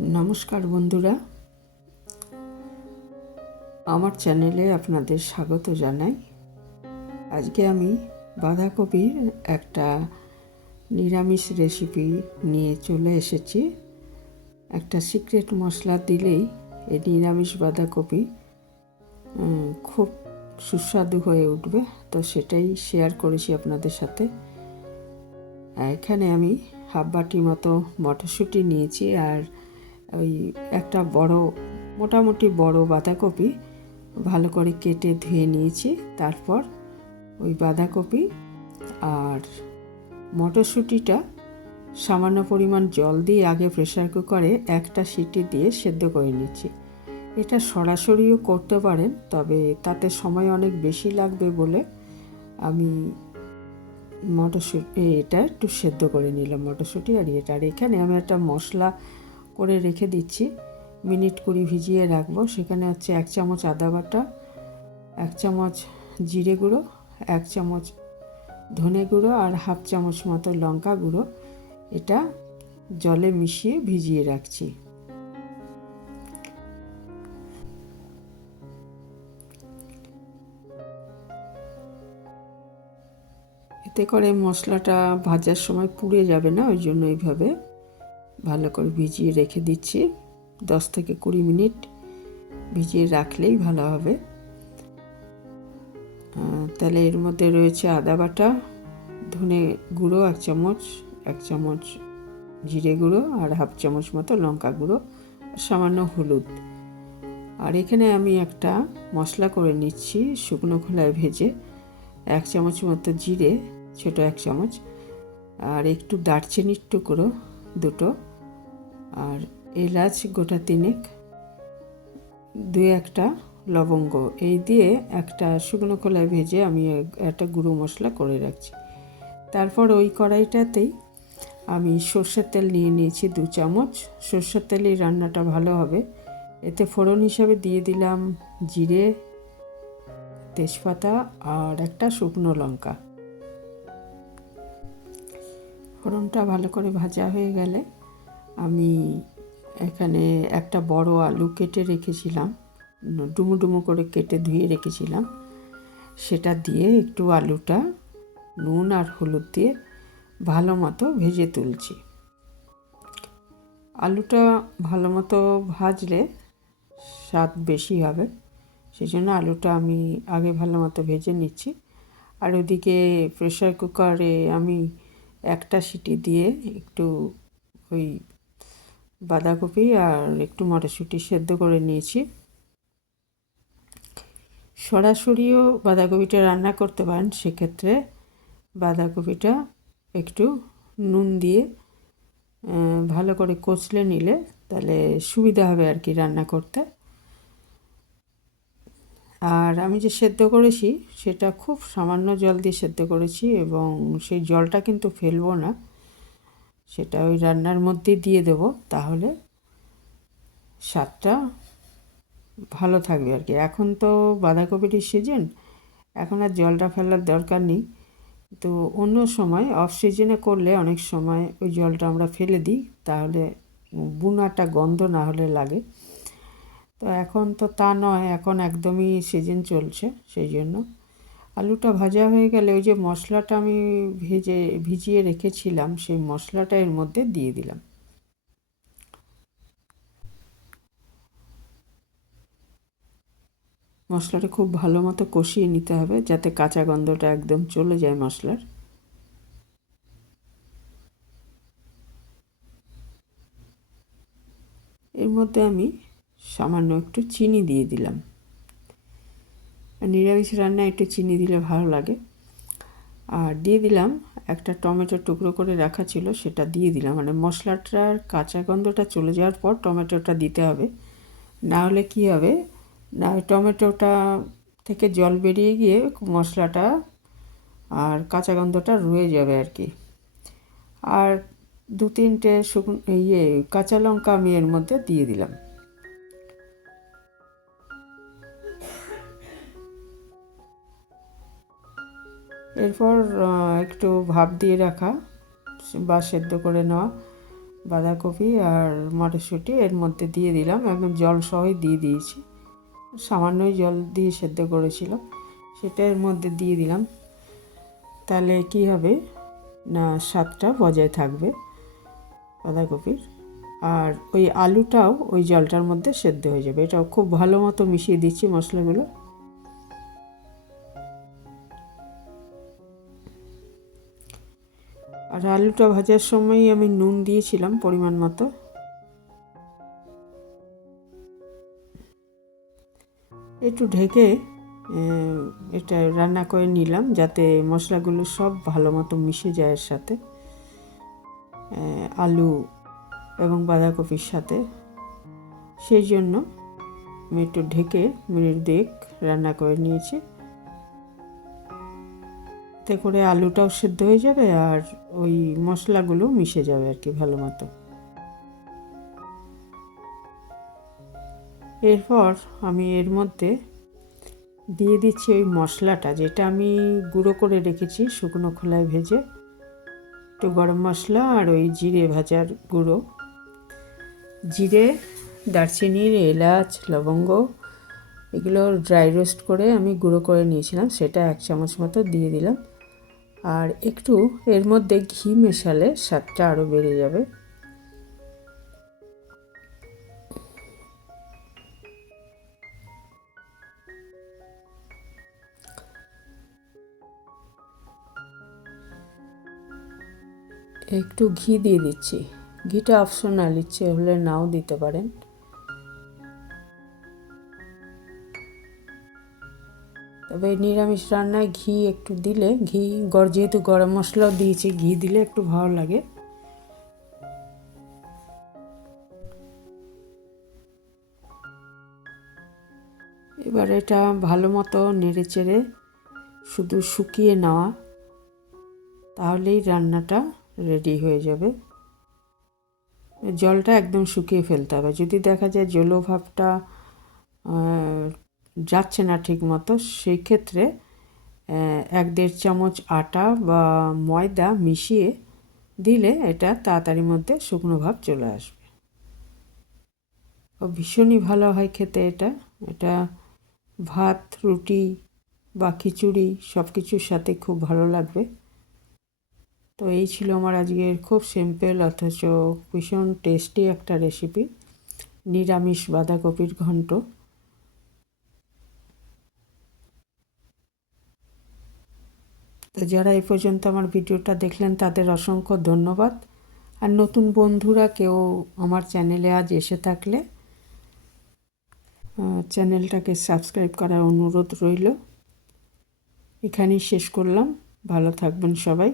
নমস্কার বন্ধুরা। আমার চ্যানেলে আপনাদের স্বাগত জানাই। আজকে আমি বাঁধাকপির একটা নিরামিষ রেসিপি নিয়ে চলে এসেছি। একটা সিক্রেট মশলা দিলেই এই নিরামিষ বাঁধাকপি খুব সুস্বাদু হয়ে উঠবে। তো সেটাই শেয়ার করেছি আপনাদের সাথে। এখানে আমি হাফ বাটি মতো মটরশুঁটি নিয়েছি। আর ওই একটা বড়, মোটামুটি বড় বাঁধাকপি ভালো করে কেটে ধুয়ে নিয়েছি। তারপর ওই বাঁধাকপি আর মটরশুঁটিটা সামান্য পরিমাণ জল দিয়ে আগে প্রেশার কুকারে একটা সিটি দিয়ে সেদ্ধ করে নিচ্ছি। এটা সরাসরিও করতে পারেন, তবে তাতে সময় অনেক বেশি লাগবে বলে আমি মটরশুঁটি, এটা একটু সেদ্ধ করে নিলাম মটরশুঁটি। আর এটা, আর এখানে আমি একটা মশলা করে রেখে দিচ্ছি। মিনিট কুড়ি ভিজিয়ে রাখব। সেখানে হচ্ছে এক চামচ আদা বাটা, এক চামচ জিরে গুঁড়ো, এক চামচ ধনে গুঁড়ো আর হাফ চামচ মতো লঙ্কা গুঁড়ো। এটা জলে মিশিয়ে ভিজিয়ে রাখছি। এতে করে মশলাটা ভাজার সময় পুড়ে যাবে না? ওই জন্য এইভাবে। ভালো করে ভিজিয়ে রেখে দিচ্ছি। দশ থেকে কুড়ি মিনিট ভিজিয়ে রাখলেই ভালো হবে। তাহলে এর মধ্যে রয়েছে আদা বাটা, ধনে গুঁড়ো এক চামচ এক চামচ জিরে গুঁড়ো আর হাফ চামচ মতো লঙ্কা গুঁড়ো, সামান্য হলুদ। আর এখানে আমি একটা মশলা করে নিচ্ছি শুকনো খোলায় ভেজে, এক চামচ মতো জিরে, ছোটো এক চামচ, আর একটু দারচিনির টুকরো দুটো আর এলাচ গোটা তিনেক দু একটা লবঙ্গ। এই দিয়ে একটা শুকনো কলায় ভেজে আমি একটা গুঁড়ো মশলা করে রাখছি। তারপর ওই কড়াইটাতেই আমি সর্ষের তেল নিয়ে নিয়েছি দু চামচ। সর্ষের তেলেই রান্নাটা ভালো হবে। এতে ফোড়ন হিসাবে দিয়ে দিলাম জিরে, তেজপাতা আর একটা শুকনো লঙ্কা। ফোড়নটা ভালো করে ভাজা হয়ে গেলে আমি এখানে একটা বড় আলু কেটে রেখেছিলাম, ডুমো ডুমো করে কেটে ধুয়ে রেখেছিলাম। সেটা দিয়ে একটু আলুটা নুন আর হলুদ দিয়ে ভালো মতো ভেজে তুলছি। আলুটা ভালো মতো ভাজলে স্বাদ বেশি হবে সেই জন্য আলুটা আমি আগে ভালো মতো ভেজে নিচ্ছি। আর ওদিকে প্রেশার কুকারে আমি একটা সিটি দিয়ে একটু ওই বাঁধাকপি আর একটু মটরশুঁটি সেদ্ধ করে নিয়েছি। সরাসরিও বাঁধাকপিটা রান্না করতে পারেন, সেক্ষেত্রে বাঁধাকপিটা একটু নুন দিয়ে ভালো করে কচলে নিলে তাহলে সুবিধা হবে আর কি রান্না করতে। আর আমি যে সেদ্ধ করেছি, সেটা খুব সামান্য জল দিয়ে সেদ্ধ করেছি এবং সেই জলটা কিন্তু ফেলব না। সেটা ওই রান্নার মধ্যে দিয়ে দেব, তাহলে স্বাদটা ভালো থাকবে আর কি। এখন তো বাঁধাকপির সিজন এখন আর জলটা ফেলার দরকার নেই। তো অন্য সময় অফ সিজনে করলে অনেক সময় ওই জলটা আমরা ফেলে দিই, তাহলে বুনাটা গন্ধ না হলে লাগে। তো এখন তো তা নয়, এখন একদমই সিজন চলছে, সেই জন্য আলুটা ভাজা হয়ে গেলে ওই যে মশলাটা আমি ভেজে, ভিজিয়ে রেখেছিলাম, সেই মশলাটা এর মধ্যে দিয়ে দিলাম। মশলাটা খুব ভালো মতো কষিয়ে নিতে হবে, যাতে কাঁচা গন্ধটা একদম চলে যায় মশলার। এর মধ্যে আমি সামান্য একটু চিনি দিয়ে দিলাম। আর নিরামিষ রান্নায় একটু চিনি দিলে ভালো লাগে। আর দিয়ে দিলাম একটা টমেটো টুকরো করে রাখা ছিল, সেটা দিয়ে দিলাম। মানে মশলাটার কাঁচা গন্ধটা চলে যাওয়ার পর টমেটোটা দিতে হবে। না হলে কী হবে? না টমেটোটা থেকে জল বেরিয়ে গিয়ে মশলাটা আর কাঁচা গন্ধটা রয়ে যাবে আর কি। আর দু তিনটে শুকনো ইয়ে কাঁচা লঙ্কা আমি এর মধ্যে দিয়ে দিলাম। এরপর একটু ভাপ দিয়ে রাখা, বা সেদ্ধ করে নেওয়া বাঁধাকপি আর মটরশুঁটি এর মধ্যে দিয়ে দিলাম, এবং জল সহই দিয়ে দিয়েছি। সামান্যই জল দিয়ে সেদ্ধ করেছিলাম, সেটা এর মধ্যে দিয়ে দিলাম। তাহলে কী হবে? না, স্বাদটা বজায় থাকবে বাঁধাকপির। আর ওই আলুটাও ওই জলটার মধ্যে সেদ্ধ হয়ে যাবে। এটাও খুব ভালো মতো মিশিয়ে দিচ্ছি মশলাগুলো। আলুটা ভাজার সময় আমি নুন দিয়েছিলাম পরিমাণ মতো। একটু ঢেকে এটা রান্না করে নিলাম যাতে মশলাগুলো সব ভালো মতো মিশে যায় এর সাথে। আলু এবং বাঁধাকপির সাথে। সেই জন্য আমি একটু ঢেকে মিনিট দেখ রান্না করে নিয়েছি। এতে করে আলুটাও সেদ্ধ হয়ে যাবে আর ওই মশলাগুলো মিশে যাবে আর কি ভালো মতো। এরপর আমি এর মধ্যে দিয়ে দিচ্ছি ওই মশলাটা, যেটা আমি গুঁড়ো করে রেখেছি শুকনো খোলায় ভেজে। একটু গরম মশলা আর ওই জিরে ভাজার গুঁড়ো। জিরে দারচিনির এলাচ, লবঙ্গ, এগুলো ড্রাই রোস্ট করে আমি গুঁড়ো করে নিয়েছিলাম, সেটা এক চামচ মতো দিয়ে দিলাম। আর একটু এর মধ্যে ঘি মেশালে স্বাদটা আরও বেড়ে যাবে। একটু ঘি দিয়ে দিচ্ছি। ঘিটা অপশনাল ইচ্ছে হলে নাও দিতে পারেন। তবে নিরামিষ রান্নায় ঘি একটু দিলে, ঘি যেহেতু গরম মশলাও দিয়েছি, ঘি দিলে একটু ভালো লাগে। এবার এটা ভালো মতো নেড়ে চেড়ে শুধু শুকিয়ে নেওয়া, তাহলেই রান্নাটা রেডি হয়ে যাবে। জলটা একদম শুকিয়ে ফেলতে হবে। যদি দেখা যায় জলো ভাবটা যাচ্ছে না ঠিক মতো সেই ক্ষেত্রে এক দেড় চামচ আটা বা ময়দা মিশিয়ে দিলে এটা তাড়াতাড়ি মধ্যে শুকনো ভাব চলে আসবে। ও ভীষণই ভালো হয় খেতে এটা। এটা ভাত, রুটি বা খিচুড়ি সব কিছুর সাথে খুব ভালো লাগবে। তো এই ছিল আমার আজকের খুব সিম্পল অথচ ভীষণ টেস্টি একটা রেসিপি নিরামিষ বাঁধাকপির ঘন্ট। তো যারা এ পর্যন্ত আমার ভিডিওটা দেখলেন, তাদের অসংখ্য ধন্যবাদ। আর নতুন বন্ধুরা, কেউ আমার চ্যানেলে আজ এসে থাকলে চ্যানেলটাকে সাবস্ক্রাইব করার অনুরোধ রইল। এখানেই শেষ করলাম। ভালো থাকবেন সবাই।